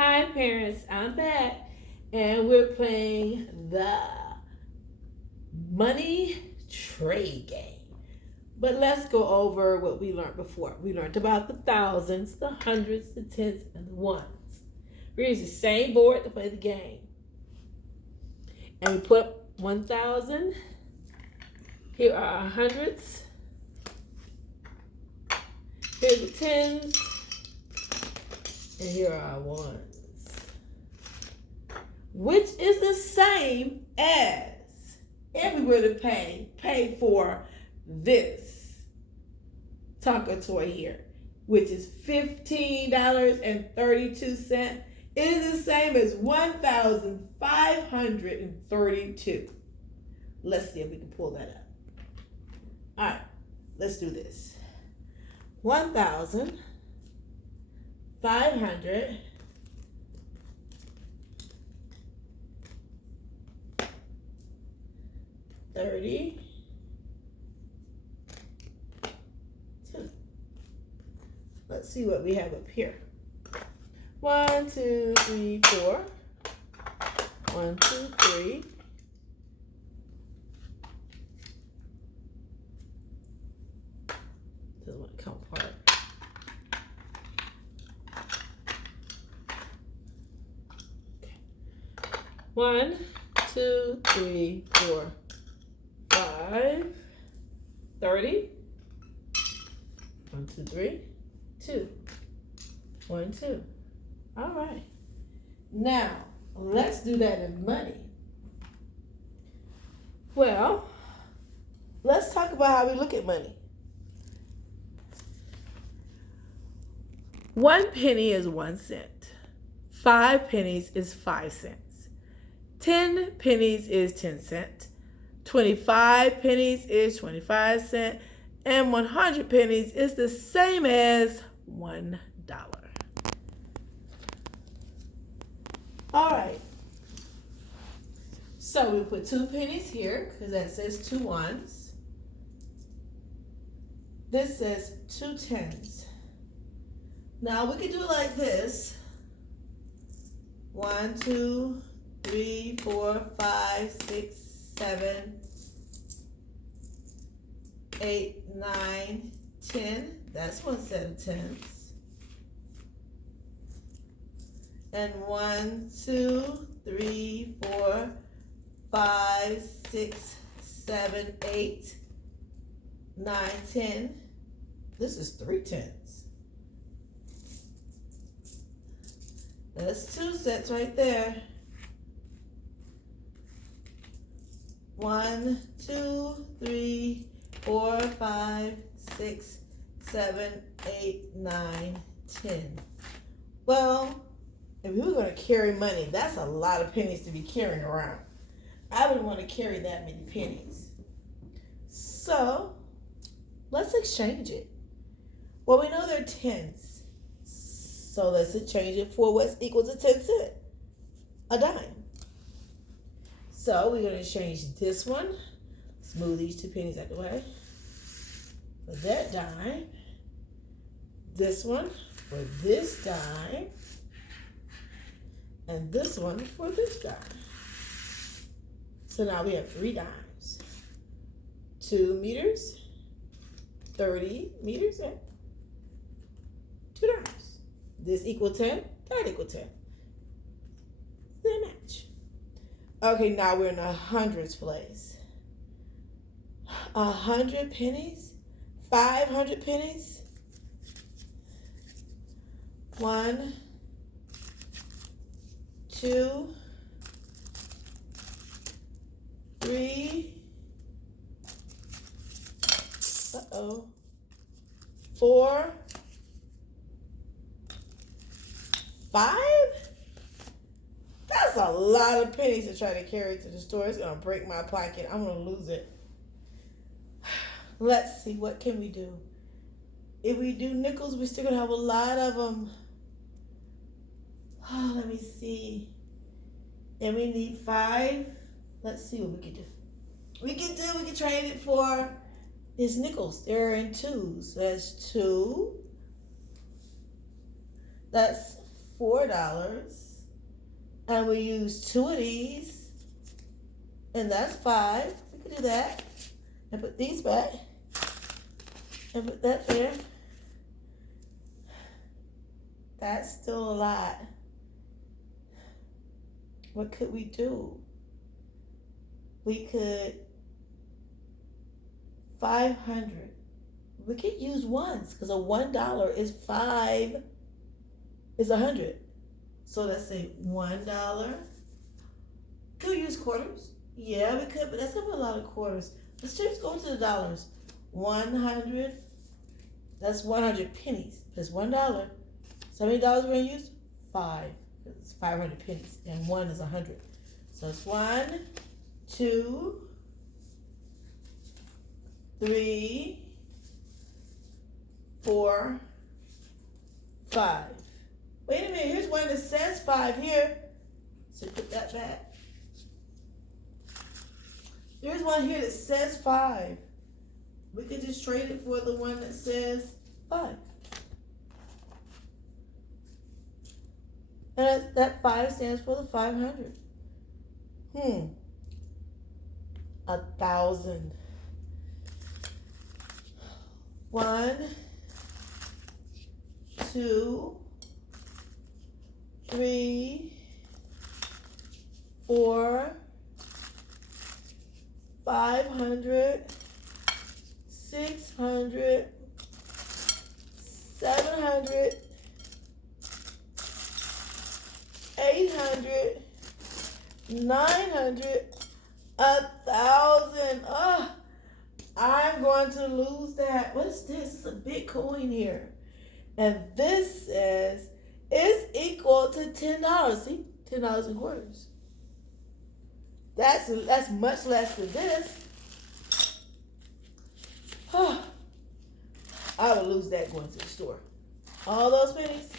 Hi parents, I'm back and we're playing the money trade game. But let's go over what we learned before. We learned about the thousands, the hundreds, the tens, and the ones. We use the same board to play the game. And we put 1,000. Here are our hundreds. Here's the tens. And here are our ones. Which is the same as if we were to pay for this Tonka toy here, which is $15.32. It is the same as 1,532. Let's see if we can pull that up. All right, let's do this. 1,500 32. Let's see what we have up here. 1, 2, 3, 4. 1, 2, 3. Doesn't want to come apart. Okay. 1, 2, 3, 4, 5, 30. 1, 2, 3, 2. 1, 2. All right. Now, let's do that in money. Well, let's talk about how we look at money. 1 penny is 1 cent. 5 pennies is 5 cents. 10 pennies is 10 cents. 25 pennies is 25 cents. And 100 pennies is the same as $1. All right. So we put 2 pennies here because that says 2 ones. This says 2 tens. Now we can do it like this. 1, 2, 3, 4, 5, 6, 7, 8, 9, 10. That's 1 set of tens. And 1, 2, 3, 4, 5, 6, 7, 8, 9, 10. This is 3 tens. That's 2 sets right there. 1, 2, 3, 4, 5, 6, 7, 8, 9, 10. Well, if we were going to carry money, that's a lot of pennies to be carrying around. I wouldn't want to carry that many pennies. So, let's exchange it. Well, we know they're tens. So let's exchange it for what's equal to 10 cents. A dime. So we're going to exchange this one. Let's move these 2 pennies out of the way. For that dime. This one for this dime. And this one for this dime. So now we have 3 dimes. 2 meters, 30 meters, and 2 dimes. This equal 10, that equal 10. They match. Okay, now we're in the hundreds place. 100 pennies, 500 pennies. 1, 2, 3. 4, 5. That's a lot of pennies to try to carry to the store. It's gonna break my pocket. I'm gonna lose it. Let's see, what can we do? If we do nickels, we're still gonna have a lot of them. Oh, let me see. And we need 5. Let's see what we can do. We can trade it for It's nickels. They're in twos. That's 2. That's $4. And we use 2 of these. And that's 5. We could do that. And put these back. And put that there. That's still a lot. What could we do? We could 500. We could use ones because a $1 is 5 is 100. So let's say $1. Could we use quarters? Yeah, we could, but that's gonna be a lot of quarters. Let's just go to the dollars. 100. That's 100 pennies. That's $1. So how many dollars we're gonna use? 5. It's 500 pennies, and 1 is 100. So it's 1, 2, 3, 4, 5. Wait a minute, here's one that says 5 here. So put that back. There's one here that says 5. We could just trade it for the one that says 5. And that 5 stands for the 500. 1,000. 1, 2, 3, 4, 500, 600, 700, 800, 900, 1,000. Oh, I'm going to lose that. What's this? It's a big coin here. And this says it's equal to $10. See? $10 in quarters. That's much less than this. Oh, I would lose that going to the store. All those pennies.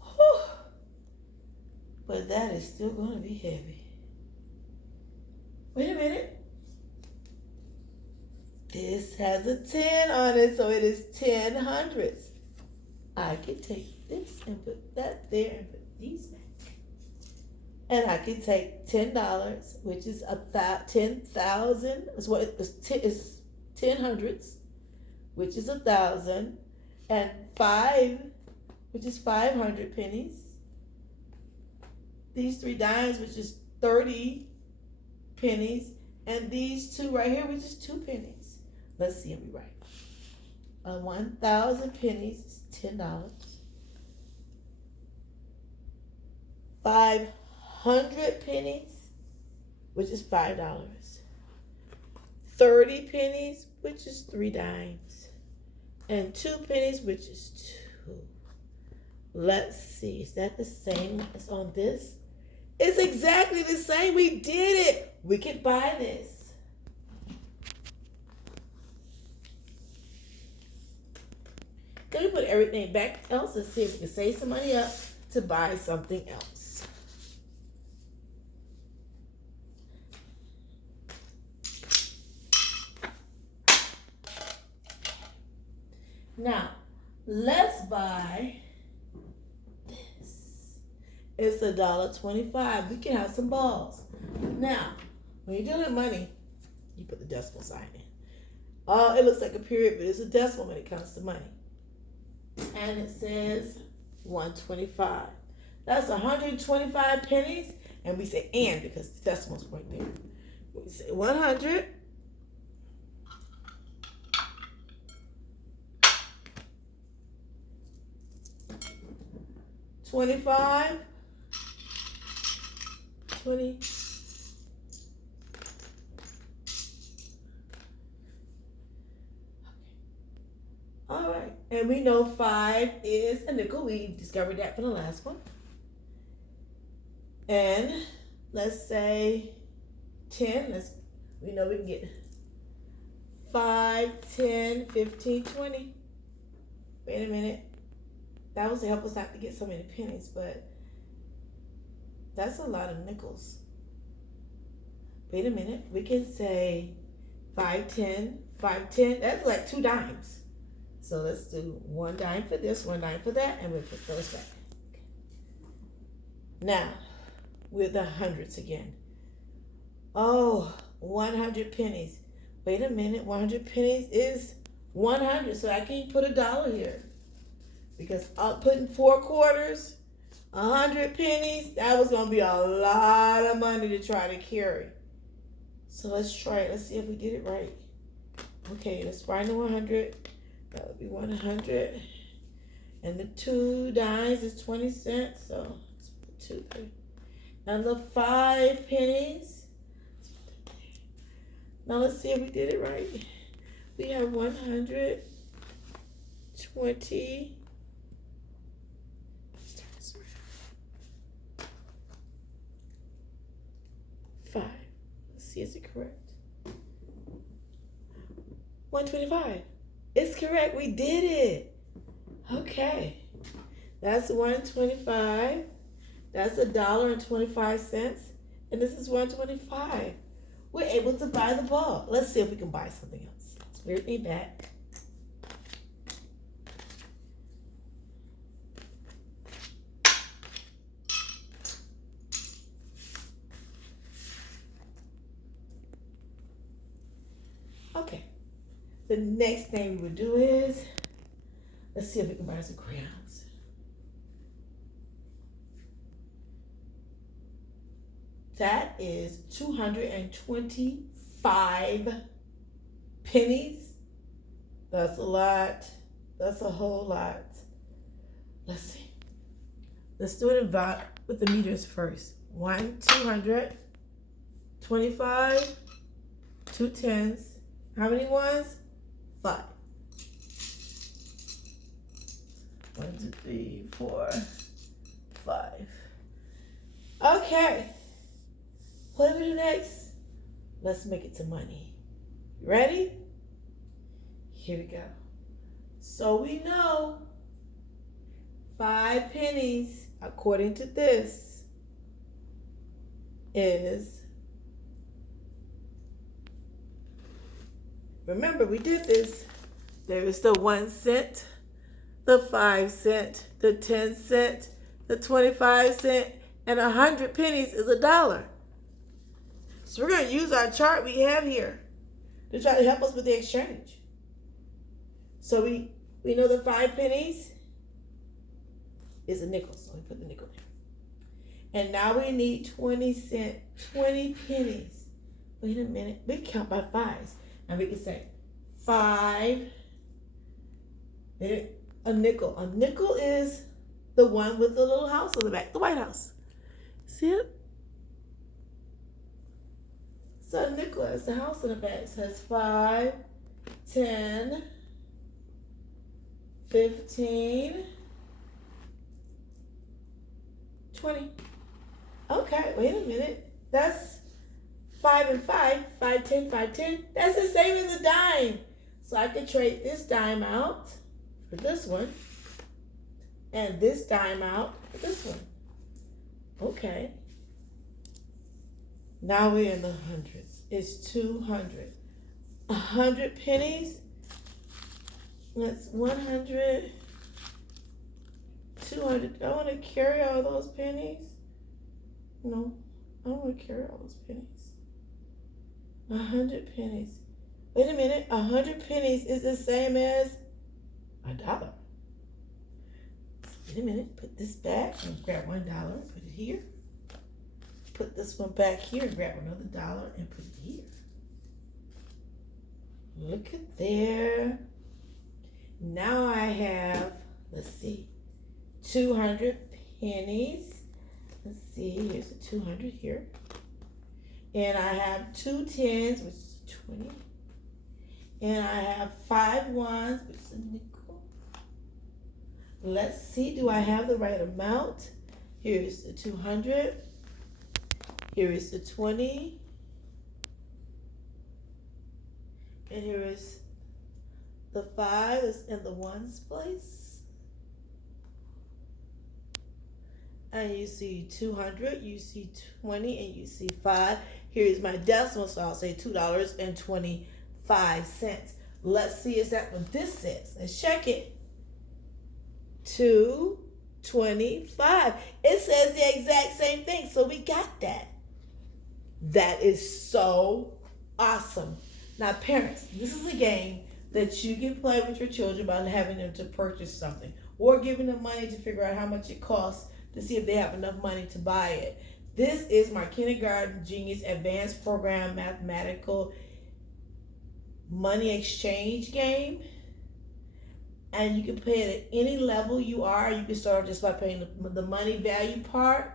Whew. But that is still going to be heavy. Wait a minute. This has a 10 on it, so it is 10 hundredths. I could take this and put that there and put these back. And I could take $10, which is 10,000. Is what is 10 hundredths, which is 1,000, and 5, which is 500 pennies. These 3 dimes, which is 30 pennies, and these 2 right here, which is 2 pennies. Let's see if we right. 1,000 pennies is $10. 500 pennies, which is $5. 30 pennies, which is 3 dimes. And 2 pennies, which is 2. Let's see. Is that the same as on this? It's exactly the same. We did it. We could buy this. Can we put everything back else and see if we can save some money up to buy something else? Now, let's buy this. It's $1.25. We can have some balls. Now, when you're doing money, you put the decimal sign in. Oh, it looks like a period, but it's a decimal when it comes to money. And it says 125. That's 125 pennies. And we say and because the decimal's right there. We say 100. $25, 20, all right, and we know 5 is a nickel. We discovered that for the last one. And let's say 10. We know we can get 5, 10, 15, 20. Wait a minute. That was to help us not to get so many pennies, but that's a lot of nickels. Wait a minute. We can say 5, 10, 5, 10. That's like 2 dimes. So let's do 1 dime for this, 1 dime for that, and we'll put those back. Now, with the hundreds again. Oh, 100 pennies. Wait a minute, 100 pennies is 100, so I can't put $1 here. Because putting 4 quarters, 100 pennies, that was going to be a lot of money to try to carry. So let's try it. Let's see if we did it right. Okay, let's find the 100. That would be 100. And the 2 dimes is 20 cents. So, 2, 3. And the 5 pennies. Now let's see if we did it right. We have 120. Let's turn this around. 5. Let's see, is it correct? 125. It's correct. We did it. Okay. That's 125. That's $1.25. And this is 125. We're able to buy the ball. Let's see if we can buy something else. Let's move me back. Okay. The next thing we will do is, let's see if we can buy some crayons. That is 225 pennies. That's a lot. That's a whole lot. Let's see. Let's do it with the meters first. 1, 200, 25, 2 tens. How many ones? 5. 1, 2, 3, 4, 5. Okay. What do we do next? Let's make it to money. You ready? Here we go. So we know 5 pennies, according to this, is, remember we did this. There is the 1 cent, the 5 cent, the 10 cent, the 25 cent, and 100 pennies is $1. So we're going to use our chart we have here to try to help us with the exchange. So we know the 5 pennies is a nickel. So we put the nickel there. And now we need 20 pennies. Wait a minute. We count by 5s. And we can say 5, a nickel. A nickel is the one with the little house on the back, the White House. See it? So a nickel has the house in the back. It says 5, 10, 15, 20. Okay, wait a minute. That's 5 and 5. 5, 10, 5, 10. That's the same as a dime. So I could trade this dime out for this one. And this dime out for this one. Okay. Now we're in the hundreds. It's 200. 100 pennies. That's 100. 200. Do I want to carry all those pennies? No, I don't want to carry all those pennies. 100 pennies. Wait a minute. 100 pennies is the same as $1. Wait a minute. Put this back and grab $1. Put it here. Put this one back here and grab another $1 and put it here. Look at there. Now I have, let's see, 200 pennies. Let's see, here's the 200 here. And I have 2 tens, which is 20. And I have 5 ones, which is a nickel. Let's see, do I have the right amount? Here's the 200. Here is the 20. And here is the 5 is in the ones place. And you see 200, you see 20, and you see 5. Here is my decimal, so I'll say $2.25. Let's see, is that what this says? Let's check it. 225. It says the exact same thing. So we got that. That is so awesome. Now, parents, this is a game that you can play with your children by having them to purchase something or giving them money to figure out how much it costs to see if they have enough money to buy it. This is my Kindergarten Genius Advanced Program Mathematical Money Exchange game. And you can pay it at any level you are. You can start just by paying the money value part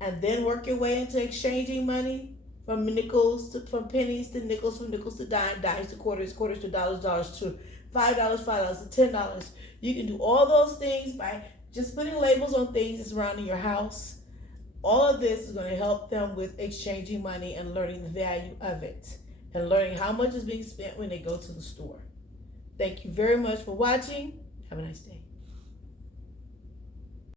and then work your way into exchanging money from pennies to nickels, from nickels to dimes to quarters, quarters to dollars, dollars to $5, $5 to $10. You can do all those things by just putting labels on things that's surrounding your house. All of this is going to help them with exchanging money and learning the value of it and learning how much is being spent when they go to the store. Thank you very much for watching. Have a nice day.